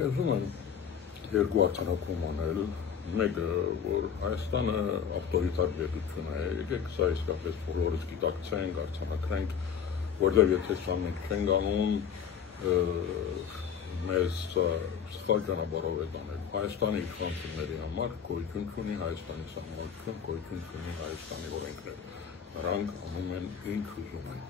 Ես ուզում եմ երկու արձանագրում անել, մեկը, որ Հայաստանը ավտորիտար պետություն է, եկեք սա իսկապես բոլորս գիտակցենք, արձանագրենք, որտեղ եթե սա մենք չենք անում, մեզ սխալ ճանապարհով է տանել։ Հայաստանի իշխանությունների համար գոյություն չունի Հայաստանի սահմանություն, գոյություն չունի Հայաստանի օրենքներ։ Նրանք անում են ինչ ուզում են։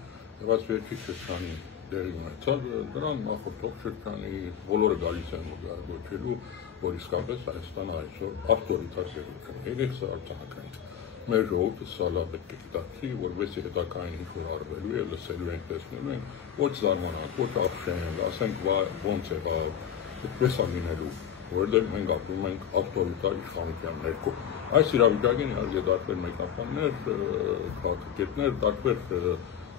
Եվ այս վերջի շրջանի դերի ունեցած դրան նախորդող շրջանի բոլորը գալիս են գոչելու, որ իսկապես Հայաստանը այսօր ավտորիտար պետություն է։ Եկեք սա արձանագրենք։ Մեր ժողովուրդը սա լավ պետք է գիտակցի, որովհետեւ հետագային ինչ-որ արվելու է, լսելու ենք, տեսնելու ենք, ոչ զարմանանք, ոչ ապշենք, ասենք ոնց եղավ, այդպես է լինելու, որովհետեւ մենք ապրում ենք ավտորիտար իշխանության ներքո։ Այս իրավիճակին իհարկե դարձել մեկնաբաններ, քաղաքագետներ, դարձել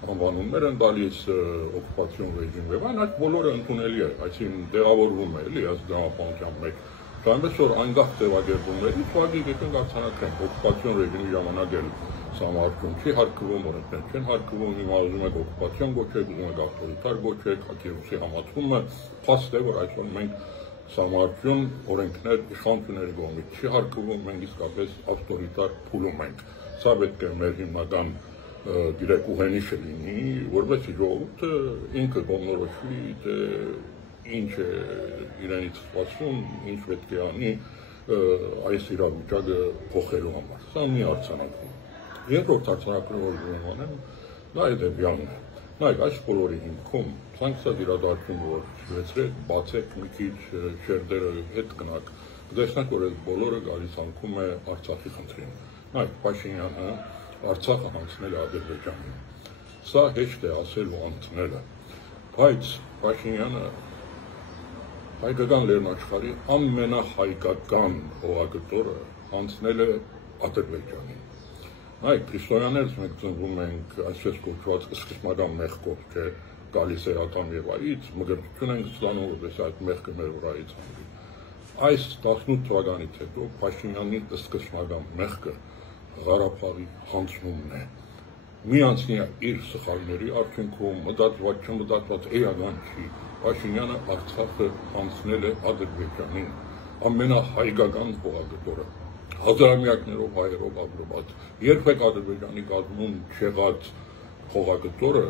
անվանումներ են տալիս օկուպացիոն ռեժիմը, եւ այդ բոլորը ընդունելի է, այսինքն տեղավորվում է, էլի, այս դրամապանության մեջ։ Այնպես որ անկախ ձևակերպումներից ուղղակի եկենք արձանագրենք օկուպացիոն ռեժիմի ժամանակ էլ սահմանություն չի հարկվում, օրենքներ չեն հարկվում, հիմա ուզում եք օկուպացիոն գոչեք, ուզում եք ավտորիտար գոչեք, Հակերուսի համացումը, փաստ է, որ այսօր մենք սահմանություն օրենքներ իշխանությունների կողմից չի հարկվում, մենք իսկապես ավտորիտար փուլում ենք։ Սա պետք է մեր հիմնական դիրեք ուղենիշը լինի, որովհետեւ ժողովուրդը ինքը կողմնորոշվի, թե ինչ է իրենից սպասում, ինչ պետք է անի այս իրավիճակը փոխելու համար։ Սա մի արձանագրում։ Երկրորդ արձանագրումը, որ ուզում եմ անել, դա հետևյալն է։ Նայեք, այս բոլորի հիմքում սանկցիա իրադարձություն, որ շվեցրեք, բացեք մի քիչ շերտերը հետ գնաք, կտեսնեք, որ այս բոլորը գալիս անկում է Արցախի խնդրին։ Նայեք, Փաշինյանը Արցախը հանձնել է Ադրբեջանին։ Սա հեշտ է ասել ու ընդունելը, բայց Փաշինյանը հայկական լեռնաշխարհի ամենահայկական հողագտորը հանձնել է Ադրբեջանին։ Նայեք, քրիստոնյաներս մենք ծնվում ենք այսպես կոչված սկզբնական մեղքով, թե գալիս է ատամ եւ այից, մգրտություն ենք ստանում, որպես այդ մեղքը մեր վրայից հանդի։ Այս 18 թվականից հետո Փաշինյանի սկզբնական մեղքը Ղարաբաղի հանձնումն է։ Միանցնի իր սխալների արդյունքում մտածված չմտածված էական չի։ Փաշինյանը Արցախը հանձնել է Ադրբեջանին, ամենահայկական հողագտորը, հազարամյակներով հայերով ապրված, երբեք Ադրբեջանի կազմում չեղած հողագտորը,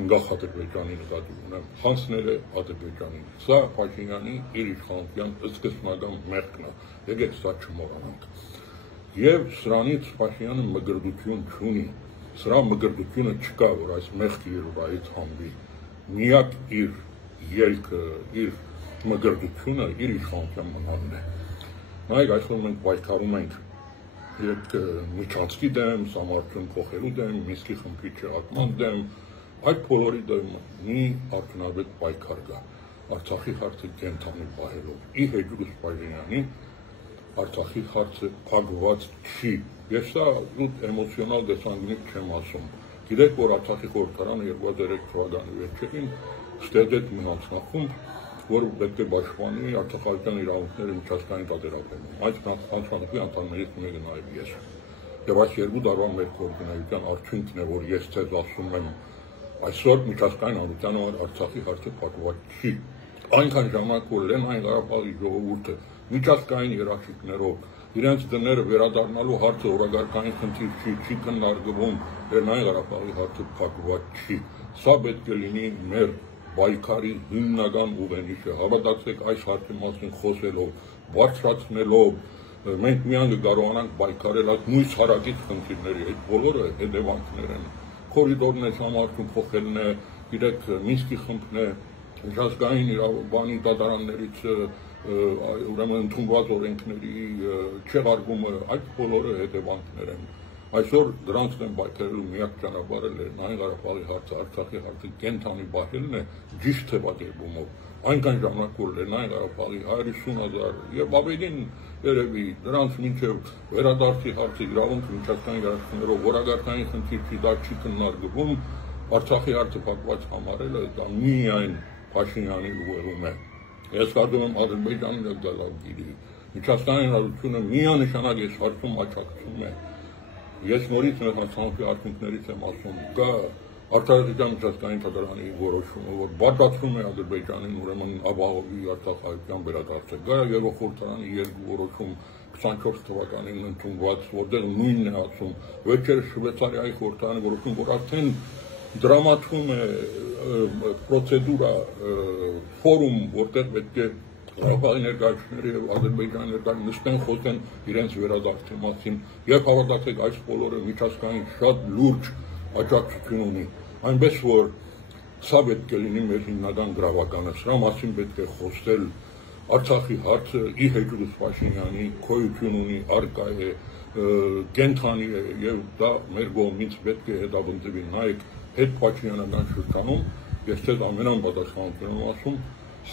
անկախ Ադրբեջանի նկատի ունեմ, հանձնել է Ադրբեջանին։ Սա Փաշինյանի իր իշխանության սկզբնական մեղքն է, եկեք սա չմոռանանք։ Եվ սրանից Փաշինյանը մգրտություն չունի, սրա մգրտությունը չկա, որ այս մեղքը իր վրայից հանվի։ Միակ իր ելքը, իր մգրտությունը իր իշխանության մնալն է։ Նայեք, այսօր մենք պայքարում ենք Միջանցքի դեմ, սահմանություն փոխելու դեմ, Մինսկի խմբի չեղարկման դեմ, այդ բոլորի դեմ մի արդյունավետ պայքար կա, Արցախի հարցը կենթանի պահելով։ Ի հեճուկս Փաշինյանի Արցախի հարցը փակված չի։ Ես սա էմոցիոնալ դեսանգնից չեմ ասում։ Գիտեք, որ Արցախի խորհրդարանը 2003 թվականի վերջերին ստեղծեց մի հանձնախումբ, որը պետք է պաշտպանի արցախական իրավունքները միջազգային պատերազմում։ Այս հանձնախմբի անդամներից մեկը նաև ես։ Եվ այս երկու տարվա մեր կոորդինացիան արդյունքն է, որ ես ձեզ ասում եմ, այսօր միջազգային հանրության համար Արցախի հարցը փակված չի։ Այնքան ժամանակ, որ Լեռնային Ղարաբաղի ժողովուրդը միջազգային երաշխիքներով իրենց դները վերադառնալու հարցը օրագարկային խնդիր չի քննարկվում, Լեռնային Ղարաբաղի հարցը փակված չի։ Սա պետք է լինի մեր պայքարի հիմնական ուղենիշը։ Հավատացեք, այս հարցի մասին խոսելով, բարձրացնելով, մենք միայն կարողանանք պայքարել այդ նույն հարակից խնդիրների, այդ բոլորը հետևանքներ են։ Կորիդորներ համարտում փոխելն է, գիտեք, Մինսկի խմբն է, միջազգային իրավաբանի դատարաններից ուրեմն ընդունված օրենքների չեղարկումը, այդ բոլորը հետևանքներ են։ Այսօր դրանց դեմ պայքարելու միակ ճանապարհը Լեռնային Ղարաբաղի հարցը, Արցախի հարցը կենթանի պահելն է ճիշտ ձևակերպումով։ Այնքան ժամանակ, որ Լեռնային Ղարաբաղի 150,000 եւ ավելին երևի դրանց մինչեւ վերադարձի հարցը իրավունք միջազգային երաշխիքներով օրագարկային խնդիր չի, դա չի քննարկվում, Արցախի հարցը փակված համարելը դա միայն Փաշինյանի ուղեղում է։ Ես կարծում եմ Ադրբեջանին էլ դա լավ գիտի։ Միջազգային հանրությունը միանշանակ այս հարցում աջակցում է։ Ես նորից մեր հանցանքի արդյունքներից եմ ասում, կա Արտադրության միջազգային թատրոնի որոշումը, որ բացատրում է Ադրբեջանին ուրեմն ապահովի Արցախայցյան վերադարձը, Ղարաբաղի խորհրդարանի երկու որոշում 24 թվականին ընդունված, որտեղ նույնն է ասում, վերջերս Շվեյցարիայի խորհրդարանի որոշում, որ արդեն դրամատվում է պրոցեդուրա, ֆորում, որտեղ պետք է Ղարաբաղի ներկայացուցիչները եւ Ադրբեջանի ներկայացուցիչները նստեն խոսեն իրենց վերադարձի մասին եւ հավատացեք այս բոլորը միջազգային շատ լուրջ աջակցություն ունի, այնպես որ սա պետք է լինի մեր հիմնական գրավականը, սրա մասին պետք է խոսել, Արցախի հարցը ի հեճուկս Փաշինյանի գոյություն ունի, առկա է, կենթանի է եւ դա մեր կողմից պետք է հետապնդվի, նայեք հետ Փաշինյանական շրջանում, ես ձեզ ամենապատասխանատվորն եմ ասում,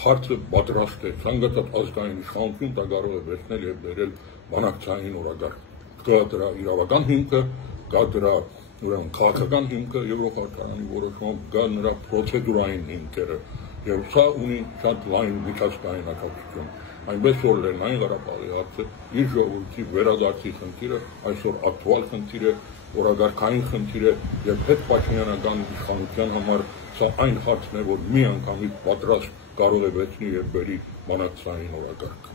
հարցը պատրաստ է, ցանկացած ազգային իշխանություն դա կարող է վերցնել եւ բերել բանակցային օրակարգ, կա դրա իրավական հիմքը, կա դրա ուրեմն քաղաքական հիմքը Եվրոխորհրդարանի որոշումով, կա նրա պրոցեդուրային հիմքերը եւ սա ունի շատ լայն միջազգային աջակցություն, այնպես որ Լեռնային Ղարաբաղի հարցը իր ժողովրդի վերադարձի խնդիրը այսօր ակտուալ խնդիր է, օրակարգային խնդիր է եւ հետ Փաշինյանական իշխանության համար սա այն հարցն է, որ մի անգամից պատրաստ կարող է վերցնի եւ բերի բանակցային օրակարգ։